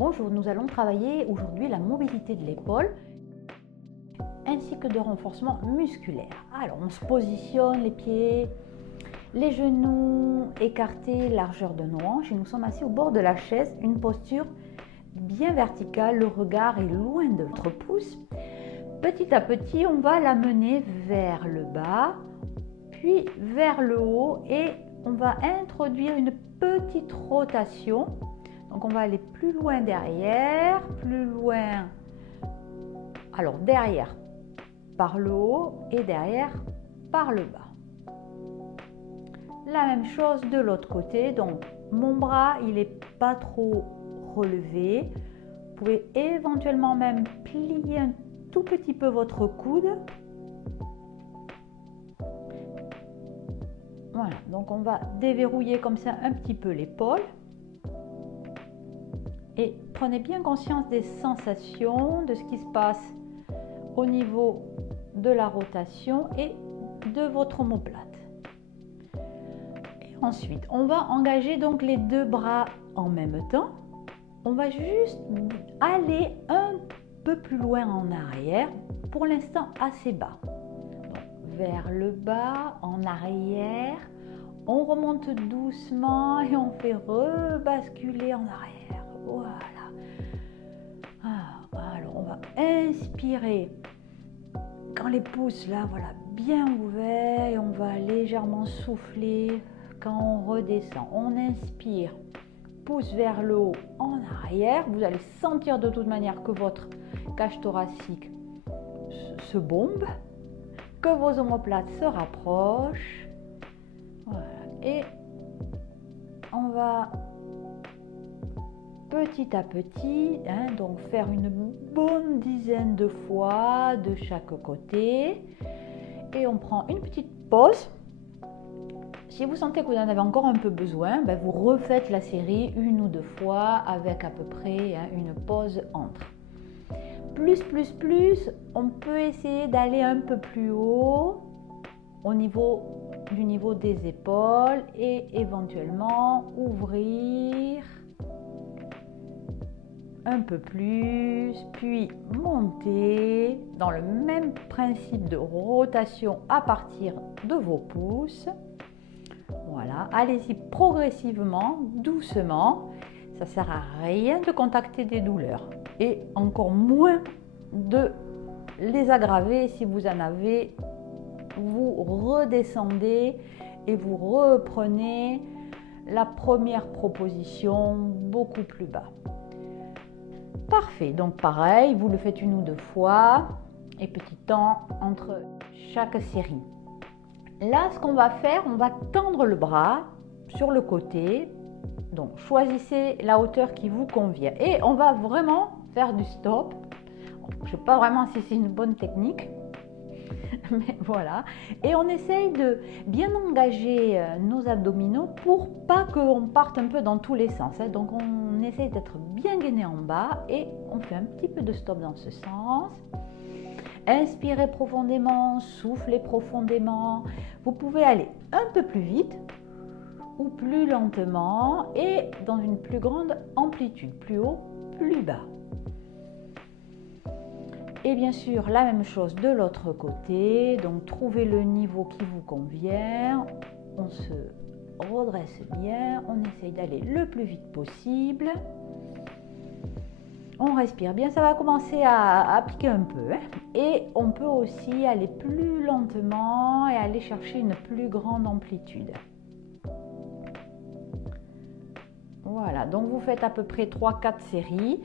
Bonjour, nous allons travailler aujourd'hui la mobilité de l'épaule ainsi que de renforcement musculaire. Alors, on se positionne les pieds, les genoux écartés, largeur de nos hanches et nous sommes assis au bord de la chaise, une posture bien verticale, le regard est loin de votre pouce. Petit à petit, on va l'amener vers le bas, puis vers le haut et on va introduire une petite rotation. Donc on va aller plus loin derrière, plus loin, alors derrière par le haut et derrière par le bas. La même chose de l'autre côté, donc mon bras il n'est pas trop relevé. Vous pouvez éventuellement même plier un tout petit peu votre coude. Voilà, donc on va déverrouiller comme ça un petit peu l'épaule. Et prenez bien conscience des sensations, de ce qui se passe au niveau de la rotation et de votre omoplate. Et ensuite, on va engager donc les deux bras en même temps. On va juste aller un peu plus loin en arrière, pour l'instant assez bas. Donc, vers le bas, en arrière, on remonte doucement et on fait rebasculer en arrière. Voilà. Alors on va inspirer quand les pouces là, voilà, bien ouverts et on va légèrement souffler quand on redescend. On inspire, pouce vers le haut, en arrière. Vous allez sentir de toute manière que votre cage thoracique se bombe, que vos omoplates se rapprochent. Voilà. Et on va petit à petit, donc faire une bonne dizaine de fois de chaque côté. Et on prend une petite pause. Si vous sentez que vous en avez encore un peu besoin, vous refaites la série une ou deux fois avec à peu près une pause entre. Plus, on peut essayer d'aller un peu plus haut au niveau du niveau des épaules et éventuellement ouvrir un peu plus, puis monter dans le même principe de rotation à partir de vos pouces. Voilà, allez-y progressivement, doucement. Ça ne sert à rien de contacter des douleurs et encore moins de les aggraver. Si vous en avez, vous redescendez et vous reprenez la première proposition beaucoup plus bas. Parfait, donc pareil, vous le faites une ou deux fois et petit temps entre chaque série. Là, ce qu'on va faire, on va tendre le bras sur le côté. Donc, choisissez la hauteur qui vous convient. Et on va vraiment faire du stop. Je ne sais pas vraiment si c'est une bonne technique. Mais voilà. Et on essaye de bien engager nos abdominaux pour pas qu'on parte un peu dans tous les sens. Donc, on essaye d'être bien gainé en bas et on fait un petit peu de stop dans ce sens. Inspirez profondément, soufflez profondément. Vous pouvez aller un peu plus vite ou plus lentement et dans une plus grande amplitude, plus haut, plus bas. Et bien sûr, la même chose de l'autre côté. Donc, trouvez le niveau qui vous convient. On se redresse bien. On essaye d'aller le plus vite possible. On respire bien. Ça va commencer à piquer un peu. Et on peut aussi aller plus lentement et aller chercher une plus grande amplitude. Voilà. Donc, vous faites à peu près 3-4 séries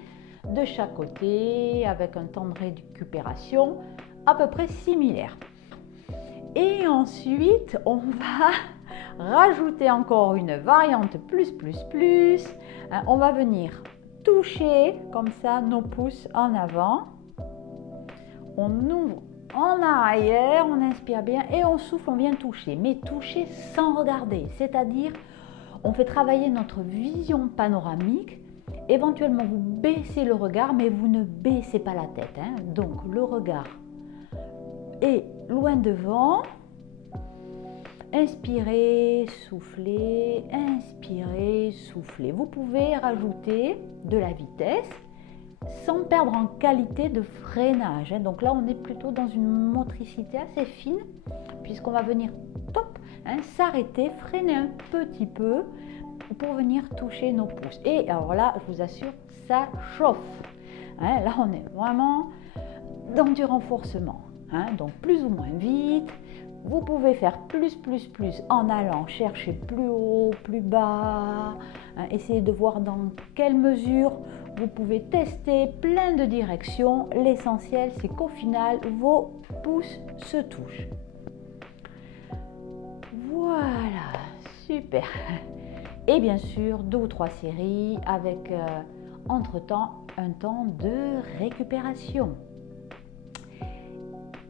de chaque côté avec un temps de récupération à peu près similaire. Et ensuite, on va rajouter encore une variante plus. On va venir toucher comme ça nos pouces en avant. On ouvre en arrière, on inspire bien et on souffle, on vient toucher. Mais toucher sans regarder, c'est-à-dire on fait travailler notre vision panoramique. Éventuellement, vous baissez le regard, mais vous ne baissez pas la tête. Donc, le regard est loin devant. Inspirez, soufflez, inspirez, et souffler. Vous pouvez rajouter de la vitesse sans perdre en qualité de freinage. Donc là, on est plutôt dans une motricité assez fine, puisqu'on va venir s'arrêter, freiner un petit peu pour venir toucher nos pouces. Et alors là, je vous assure, ça chauffe. Là, on est vraiment dans du renforcement. Donc plus ou moins vite. Vous pouvez faire plus en allant chercher plus haut, plus bas. Essayez de voir dans quelle mesure vous pouvez tester plein de directions. L'essentiel, c'est qu'au final, vos pouces se touchent. Voilà, super. Et bien sûr, 2 ou 3 séries avec entre-temps un temps de récupération.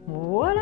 Voilà.